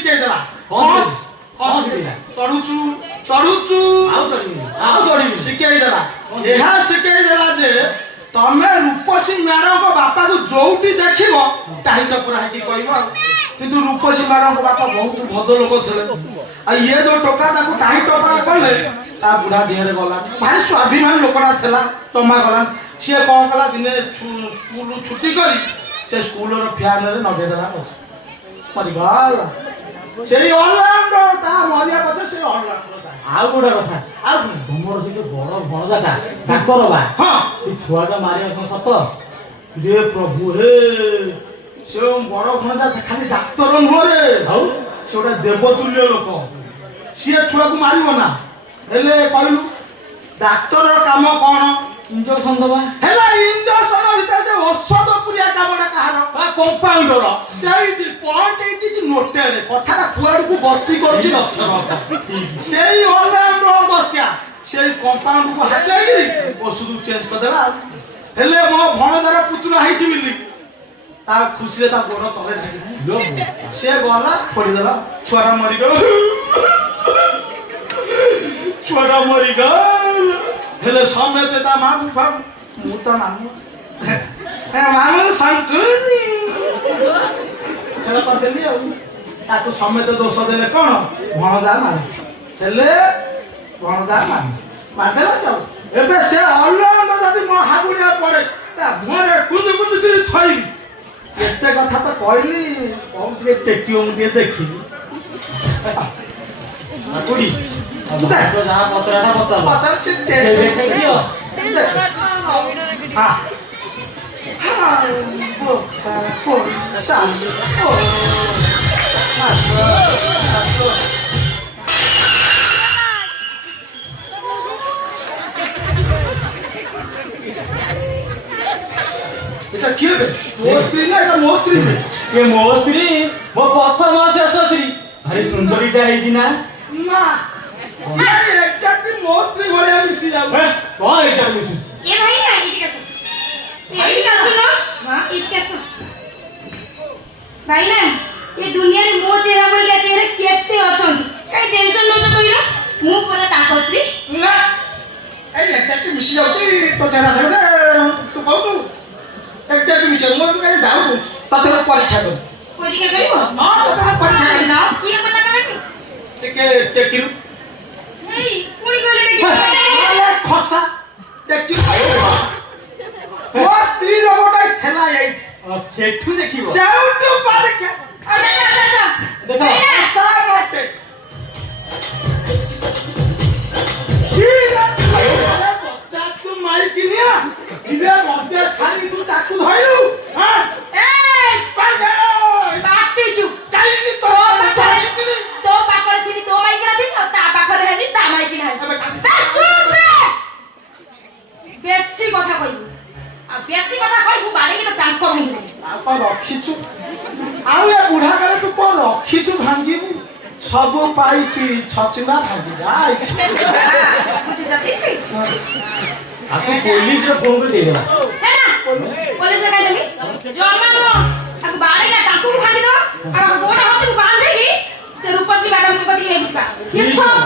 ଶିଖେଇ ଦେଲା ଚଢୁଛୁ ଚଢୁଛୁ ଆଉ ଚଢିବି ଶିଖେଇ ଦେଲା ଏହା ଶିଖେଇ ଦେଲା ଯେ ତମେ ରୂପସୀ ମ୍ୟାଡମଙ୍କ ବାପାକୁ ଯୋଉଠି ଦେଖିବ ଟାହି ଟପରା ହେଇକି କହିବ କିନ୍ତୁ ରୂପସୀ ମ୍ୟାଡମଙ୍କ ବାପା ବହୁତ ଭଦ୍ର ଲୋକ ଥିଲେ ଆଉ ଇଏ ଯୋଉ ଟୋକା ତାକୁ ଟାହି ଟପରା କଲେ ତା ବୁଢା ଦେହରେ ଗଲା ଭାରି ସ୍ୱାଭିମାନୀ ଲୋକଟା ଥିଲା ଜମା ଗଲା ସିଏ କଣ କଲା ଦିନେ ସ୍କୁଲ ଛୁଟି କରି ସେ ସ୍କୁଲର ଫ୍ୟାନରେ ନଗେଇଦେଲା ବସି ମରିଗଲା ସେଇ ଅଲରାଉଣ୍ଡର ତା ମରିବା ପଛରେ ସେଇ ଅଲରାଉଣ୍ଡର ଆଉ ଗୋଟେ କଥା ଆଉ ତମର ସେ ଯୋଉ ବଡ ଭଣଜାଟା ଡାକ୍ତର ବା ହଁ ସେ ଛୁଆଟା ମାରିବା ସତ ରେ ପ୍ରଭୁ ହେ ସେ ବଡ ଭଣଜା ଖାଲି ଡାକ୍ତର ନୁହଁ ରେ ଆଉ ସେ ଗୋଟେ ଦେବତୁଲ୍ୟ ଲୋକ ସିଏ ଛୁଆକୁ ମାରିବ ନା ହେଲେ କହିଲୁ ଡାକ୍ତରର କାମ କଣ ଇଞ୍ଜେକ୍ସନ ଦବା ହେଲା ଇଞ୍ଜେକ୍ସନ ଭିତରେ ସେ ଔଷଧ ପୁରିଆ କାମଟା କାହାର କମ୍ପାଉଣ୍ଡର ସେଇଠି ପଏଣ୍ଟ ଏଇଠି ଯେ ନୋଟେରେ କଥାଟା କୁଆଡକୁ ଭର୍ତ୍ତି କରୁଛି ଅକ୍ଷର ସେଇ ଅଲରାଉଣ୍ଡର ଅବସ୍ଥା ସେଇ କମ୍ପାଉଣ୍ଡକୁ ହାତେଇକିରି ଔଷଧ ଚେଞ୍ଜ କରିଦେଲା ହେଲେ ମୋ ଭଣଜାର ପୁତୁରା ହେଇଛି ବୋଲି ତାର ଖୁସିରେ ତା ଗୋଡ ତଳେ ଲାଗିଲା ସେ ଗଲା ଫୋଡିଦେଲା ଛୁଆଟା ମରିଗଲା ଛୁଆଟା ମରିଗଲା ହେଲେ ସମେତ ତା ମାମୁ ମୁଁ ତ ମାମୁ ମାମୁ ଶଙ୍କୁନି ଖେଳ କରିଦେଲି ଆଉ ତାକୁ ସମେତ ଦୋଷ ଦେଲେ କଣ ଭଣଜା ମାରିଛି ହେଲେ ଭଣଜା ମାରିଦେଲା ସେ ଏବେ ସେ ଅଲରାଉଣ୍ଡର ଯଦି ମୋ ହାବୁଡିଆ ପଡେ ତା ମୁହଁରେ କୁନ୍ଦୁ କୁନ୍ଦୁ କରି ଥଇବି ଏତେ କଥା ତ କହିଲି କଣ ଟିକେ ଟେକିବ ମୁଁ ଟିକେ ଦେଖିବି କୋଡି ଯାହା ପଚରାଟା এটা কি হবে ମୋ ସ୍ତ୍ରୀ ନା এটা ମୋ ସ୍ତ୍ରୀ ଏ ମୋ ସ୍ତ୍ରୀ ମୋ ପ୍ରଥମ ଶେଷ ସ୍ତ୍ରୀ ଭାରି ସୁନ୍ଦରୀଟା ହେଇଛି ନା ନା ଏକ୍ଜାକ୍ଟଲି ମୋ ସ୍ତ୍ରୀ ଭଳିଆ ମିଶି ଯାଉ କଣ ଏଇଟା ମିଶୁଛି ये भाई ना इट कैसे ये कैसे ना हां इट कैसे भाई ना ये दुनिया रे मो चेहरा पड़ गया चेहरा केते अछन काई टेंशन न छ कहिलो मु पूरा ताको स्त्री ନା ଏଇ ଏକ୍ଜାକ୍ଟଲି ମିଶି ଯାଉଛି ତୋ ଚେହରା ସାଙ୍ଗରେ ତୁ କହୁଛୁ ଏକ୍ଜାକ୍ଟଲି ମିଶି ଯାଉ ମୁଁ କାଇଁ ଡାଉଟ ତତେ ପରୀକ୍ଷା କରୁ परीक्षा करियो ହଁ ତତେ ପରୀକ୍ଷା କରୁ ना किए पता करबी ଟିକେ ଟେକିରୁ नहीं पुणी कहले टे ଆଲେ ଖସା ଟେକିରୁ ମୋ ସ୍ତ୍ରୀ ର ଗୋଟେ ଥେଲା ଏଇଠି ସେଠୁ ଦେଖିବ ସେଇଠୁ ପରୀକ୍ଷା अच्छा ଦେଖ ଆଶା ମତେ बच्चा तू माइकी निया इबे मते छानी तू ताकू धइलु हां ए पाजा बाटी चु काई की तो तो पाकर थिनी तो माइकी ना थिनी ता पाकर हेली ता माइकी ना चुप रे बेसी কথা কইবু आ बेसी কথা কইবু বাড়ি কি তো টাঙ্ক ভাঙি দে আপা রখিছু আউ এ বুঢ়া কালে তু কোন রখিছু ভাঙ্গিবু सबो पाइची छचिना भागी जाइछ बुझि जति आ तू पुलिस रे फोन कर दे देला है ना पुलिस का जमी जमानो आ बाड़ी का टाकू भागी दो आ गोटा हाथ को बांध देगी से रूपसी मैडम को कदी नहीं बुझबा ये सब